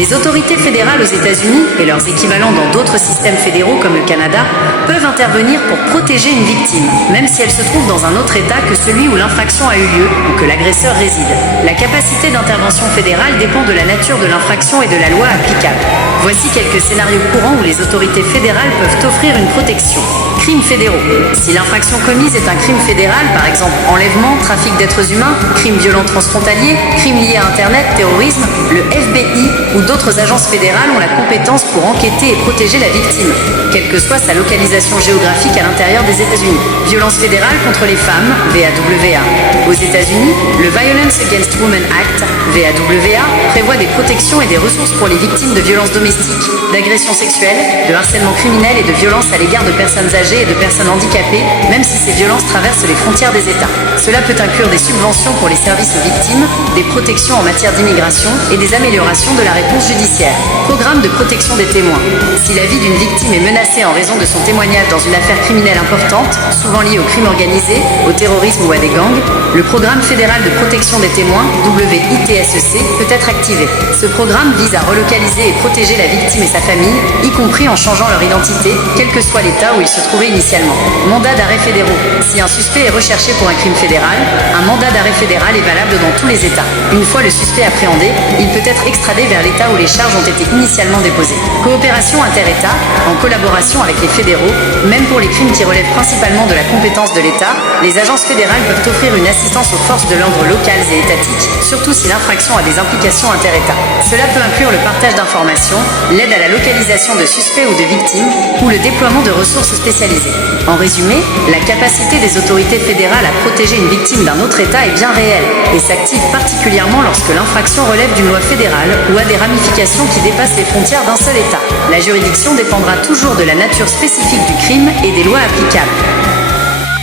Les autorités fédérales aux États-Unis et leurs équivalents dans d'autres systèmes fédéraux comme le Canada peuvent intervenir pour protéger une victime, même si elle se trouve dans un autre État que celui où l'infraction a eu lieu ou que l'agresseur réside. La capacité d'intervention fédérale dépend de la nature de l'infraction et de la loi applicable. Voici quelques scénarios courants où les autorités fédérales peuvent offrir une protection. Crimes fédéraux. Si l'infraction commise est un crime fédéral, par exemple enlèvement, trafic d'êtres humains, crimes violents transfrontaliers, crimes liés à Internet, terrorisme, le FBI ou d'autres agences fédérales ont la compétence pour enquêter et protéger la victime, quelle que soit sa localisation géographique à l'intérieur des États-Unis. Violence fédérale contre les femmes, VAWA. Aux États-Unis, le Violence Against Women Act, VAWA, prévoit des protections et des ressources pour les victimes de violences domestiques, d'agressions sexuelles, de harcèlement criminel et de violences à l'égard de personnes âgées et de personnes handicapées, même si ces violences traversent les frontières des États. Cela peut inclure des subventions pour les services aux victimes, des protections en matière d'immigration et des améliorations de la réponse judiciaire. Programme de protection des témoins. Si la vie d'une victime est menacée en raison de son témoignage dans une affaire criminelle importante, souvent liée au crime organisé, au terrorisme ou à des gangs, le programme fédéral de protection des témoins, WITSEC, peut être activé. Ce programme vise à relocaliser et protéger la victime et sa famille, y compris en changeant leur identité, quel que soit l'État où ils se trouvaient initialement. Mandat d'arrêt fédéraux. Si un suspect est recherché pour un crime fédéral, un mandat d'arrêt fédéral est valable dans tous les États. Une fois le suspect appréhendé, il peut être extradé vers l'État où les charges ont été initialement déposées. Coopération inter-État, en collaboration avec les fédéraux, même pour les crimes qui relèvent principalement de la compétence de l'État, les agences fédérales peuvent offrir une assistance aux forces de l'ordre locales et étatiques, surtout si l'infraction a des implications inter-État. Cela peut inclure le partage d'informations, l'aide à la localisation de suspects ou de victimes, ou le déploiement de ressources spécialisées. En résumé, la capacité des autorités fédérales à protéger une victime d'un autre État est bien réelle et s'active particulièrement lorsque l'infraction relève d'une loi fédérale ou a des ramifications qui dépassent les frontières d'un seul État. La juridiction dépendra toujours de la nature spécifique du crime et des lois applicables.